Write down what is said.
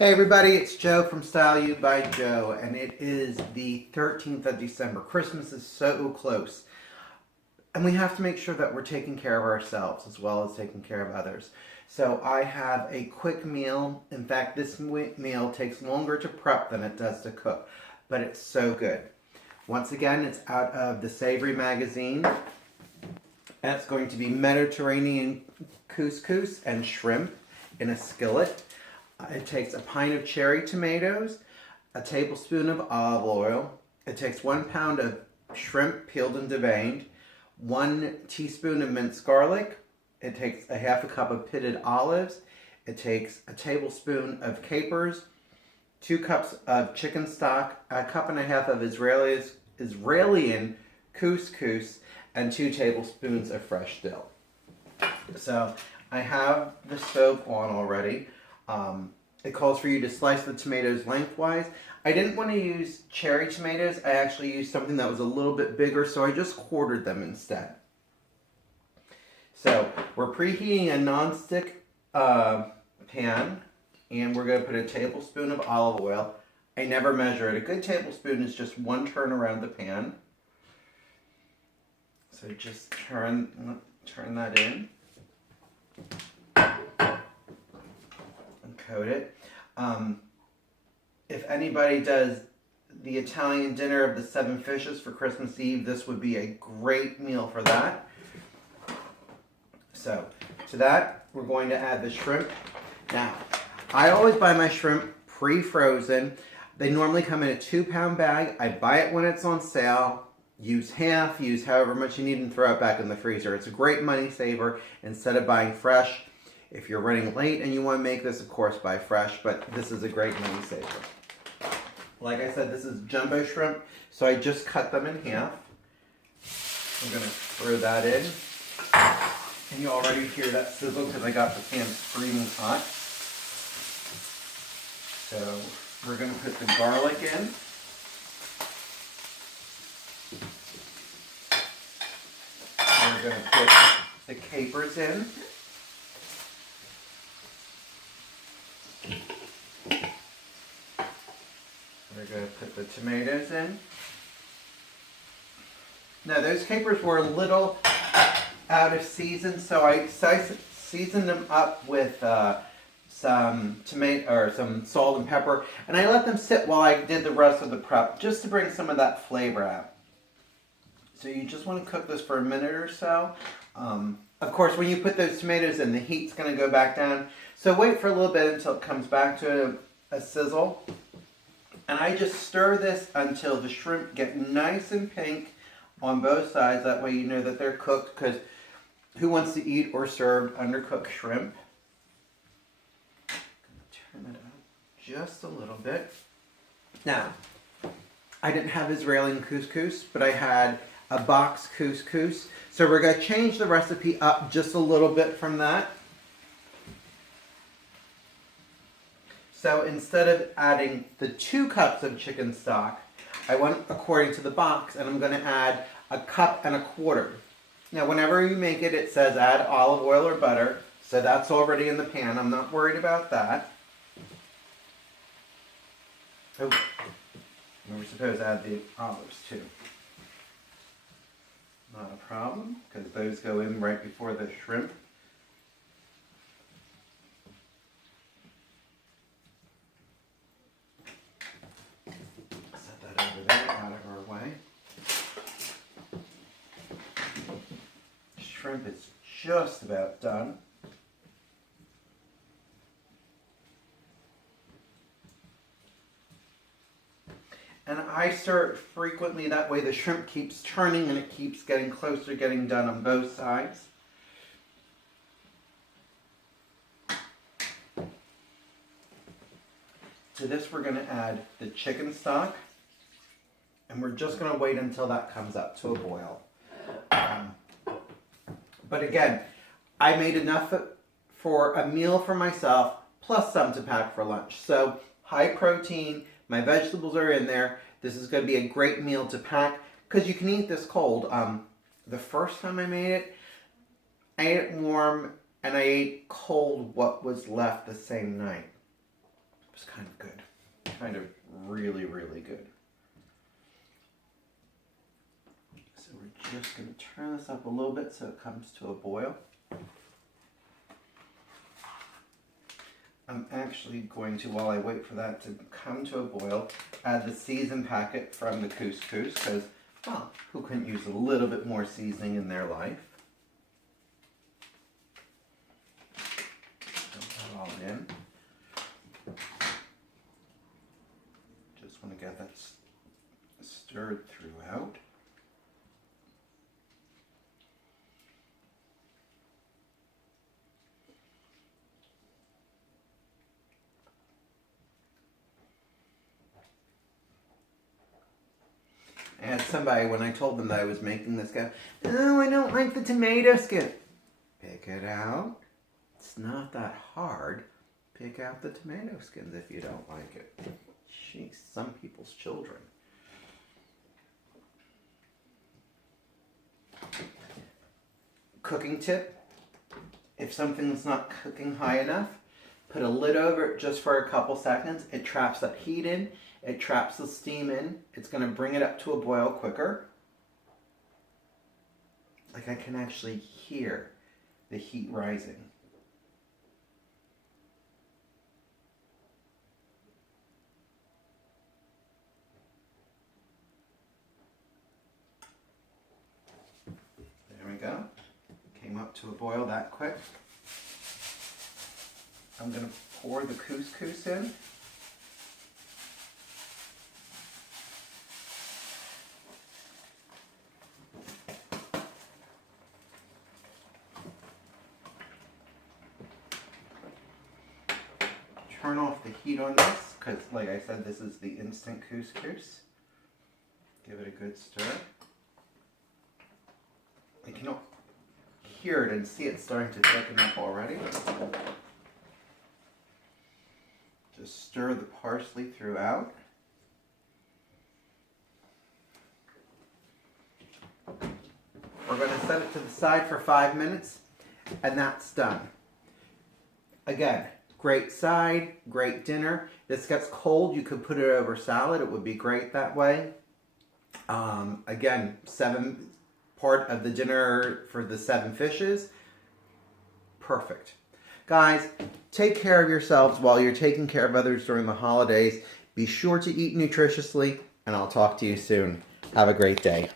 Hey everybody, it's Joe from Style You by Joe, and it is the 13th of December. Christmas is so close, and we have to make sure that we're taking care of ourselves as well as taking care of others. So I have a quick meal. In fact, this meal takes longer to prep than it does to cook, but it's so good. Once again, it's out of the Savory magazine, and it's going to be Mediterranean couscous and shrimp in a skillet. It takes a pint of cherry tomatoes, a tablespoon of olive oil. It takes 1 pound of shrimp peeled and deveined, 1 teaspoon of minced garlic. It takes a half a cup of pitted olives. It takes a tablespoon of capers, 2 cups of chicken stock, a cup and a half of Israeli couscous, and 2 tablespoons of fresh dill. So I have the stove on already. It calls for you to slice the tomatoes lengthwise. I didn't want to use cherry tomatoes. I actually used something that was a little bit bigger, so I just quartered them instead. So we're preheating a nonstick pan, and we're going to put a tablespoon of olive oil. I never measure it. A good tablespoon is just 1 turn around the pan. So just turn that in. Coat it. If anybody does the Italian dinner of the 7 fishes for Christmas Eve, this would be a great meal for that. So to that, we're going to add the shrimp. Now, I always buy my shrimp pre-frozen. They normally come in a 2-pound bag. I buy it when it's on sale. Use half, use however much you need, and throw it back in the freezer. It's a great money saver instead of buying fresh. If you're running late and you want to make this, of course, buy fresh, but this is a great money saver. Like I said, this is jumbo shrimp, so I just cut them in half. I'm going to throw that in. And you already hear that sizzle because I got the pan screaming hot. So we're going to put the garlic in. We're going to put the capers in. We're going to put the tomatoes in. Now those capers were a little out of season, so I seasoned them up with some salt and pepper, and I let them sit while I did the rest of the prep, just to bring some of that flavor out. So you just want to cook this for a minute or so. Of course, when you put those tomatoes in, the heat's going to go back down. So wait for a little bit until it comes back to a sizzle. And I just stir this until the shrimp get nice and pink on both sides. That way you know that they're cooked, because who wants to eat or serve undercooked shrimp? I'm going to turn it up just a little bit. Now, I didn't have Israeli couscous, but I had a box couscous. So we're going to change the recipe up just a little bit from that. So instead of adding the 2 cups of chicken stock, I went according to the box, and I'm going to add 1.25 cups. Now whenever you make it, it says add olive oil or butter. So that's already in the pan. I'm not worried about that. Oh, we're supposed to add the olives too. Not a problem, because those go in right before the shrimp. Set that over there, out of our way. Shrimp is just about done. And I stir it frequently, that way the shrimp keeps turning and it keeps getting closer, getting done on both sides. To this we're going to add the chicken stock, and we're just going to wait until that comes up to a boil. But again, I made enough for a meal for myself, plus some to pack for lunch. So high protein. My vegetables are in there. This is going to be a great meal to pack, because you can eat this cold. The first time I made it, I ate it warm, and I ate cold what was left the same night. was kind of good. Kind of really, really good. So we're just going to turn this up a little bit so it comes to a boil. I'm actually going to, while I wait for that to come to a boil, add the season packet from the couscous, because, well, who couldn't use a little bit more seasoning in their life? Dump that all in. Just want to get that stirred throughout. I had somebody, when I told them that I was making this, go, "Oh, I don't like the tomato skin." Pick it out. It's not that hard. Pick out the tomato skins if you don't like it. Jeez, some people's children. Cooking tip. If something's not cooking high enough, put a lid over it just for a couple seconds. It traps that heat in. It traps the steam in. It's going to bring it up to a boil quicker. Like I can actually hear the heat rising. There we go. Came up to a boil that quick. I'm going to pour the couscous in. Turn off the heat on this, because like I said, this is the instant couscous. Give it a good stir. You can hear it and see it starting to thicken up already. Just stir the parsley throughout. We're going to set it to the side for 5 minutes, and that's done. Again, great side, great dinner. This gets cold, you could put it over salad. It would be great that way. Again, part of the dinner for the 7 fishes. Perfect. Guys, take care of yourselves while you're taking care of others during the holidays. Be sure to eat nutritiously, and I'll talk to you soon. Have a great day.